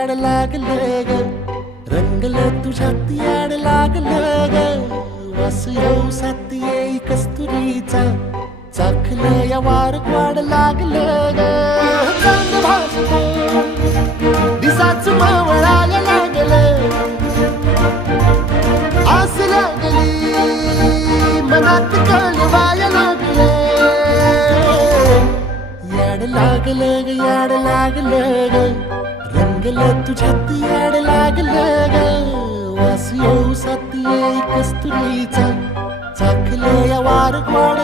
याड लागलं ग, रंगलं तुझ्यात याड लागलं ग. वास येऊ साथ येई कस्तुरीचा, चाखलं या वार वाढ लागलं ग. चांद भासलं दिसाच मावळायला लागलं, आस लागली मनात कळवायला लागलं. याड लागलं ग, याड लागलं ग, रंगलं तुझ्यात याड लागलं ग. वास येऊ साथ येई कस्तुरीचा, चाखलं या वार वाढ